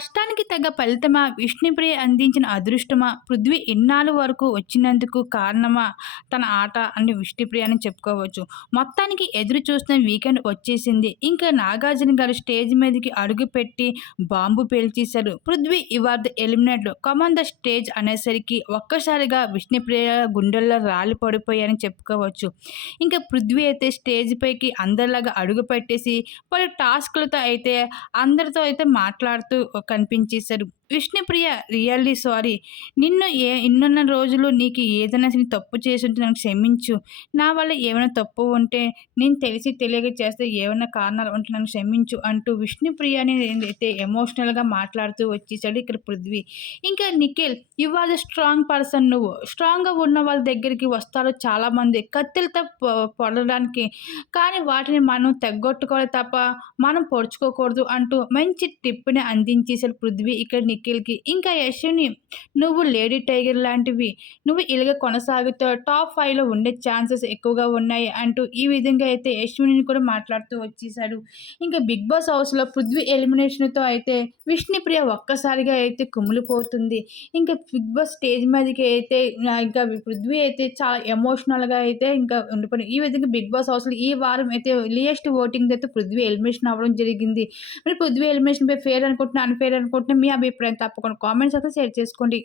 కష్టానికి తగ్గ ఫలితమా? విష్ణుప్రియ అందించిన అదృష్టమా? పృథ్వీ ఇన్నాళ్ళ వరకు వచ్చినందుకు కారణమా? తన ఆట అని విష్ణుప్రియ అని చెప్పుకోవచ్చు. మొత్తానికి ఎదురు చూస్తున్న వీకెండ్ వచ్చేసింది. ఇంకా నాగార్జున గారు స్టేజ్ మీదకి అడుగు పెట్టి బాంబు పేల్చేశారు. పృథ్వీ ఇవార్ ద ఎలిమినేట్లు కమాన్ ద స్టేజ్ అనేసరికి ఒక్కసారిగా విష్ణుప్రియ గుండెల్లో రాలి పడిపోయాయని చెప్పుకోవచ్చు. ఇంకా పృథ్వీ అయితే స్టేజ్ పైకి అందరిలాగా అడుగు పెట్టేసి పలు టాస్క్లతో అయితే అందరితో అయితే మాట్లాడుతూ కనిపించేశారు. Vishnupriya really sorry. నిన్ను ఏ ఇన్నున్న రోజులు నీకు ఏదైనా సరే తప్పు చేసి ఉంటే నన్ను క్షమించు. నా వల్ల ఏమైనా తప్పు ఉంటే నేను తెలిసి తెలియక చేస్తే ఏమైనా కారణాలు ఉంటే నన్ను క్షమించు అంటూ విష్ణుప్రియ అయితే ఎమోషనల్గా మాట్లాడుతూ వచ్చేసాడు ఇక్కడ పృథ్వీ. ఇంకా Nikhil you are the strong person నువ్వు. స్ట్రాంగ్గా ఉన్న వాళ్ళ దగ్గరికి వస్తారు చాలామంది. కత్తిలతో పొడడానికి. కానీ వాటిని మనం తెగొట్టుకోవాలి తప్ప మనం పొడుచుకోకూడదు అంటూ మంచి టిప్ని అందించేసాడు పృథ్వీ. ఇక్కడ నిఖిల్కి ఇంకా యశ్విని నువ్వు లేడీ టైగర్ లాంటివి నువ్వు ఇలాగ కొనసాగుతూ టాప్ ఫైవ్లో ఉండే ఛాన్సెస్ ఎక్కువగా ఉన్నాయి అంటూ ఈ విధంగా అయితే యశ్విని కూడా మాట్లాడుతూ వచ్చేసాడు. ఇంకా బిగ్ బాస్ హౌస్లో పృథ్వీ ఎలిమినేషన్తో అయితే విష్ణుప్రియ ఒక్కసారిగా అయితే కుమిలిపోతుంది. ఇంకా బిగ్ బాస్ స్టేజ్ మీదకి అయితే ఇంకా పృథ్వీ అయితే చాలా ఎమోషనల్గా అయితే ఇంకా ఉండిపోయింది. ఈ విధంగా బిగ్ బాస్ హౌస్లో ఈ వారం అయితే లియెస్ట్ ఓటింగ్ అయితే పృథ్వీ ఎలిమినేషన్ అవ్వడం జరిగింది. మరి పృథ్వీ ఎలిమినేషన్ పై ఫేర్ అనుకుంటున్నా అన్ఫేర్ అనుకుంటున్నా మీ అభిప్రాయం? అభిప్రాయం తప్పకుండా కామెంట్స్ అయితే షేర్ చేసుకోండి.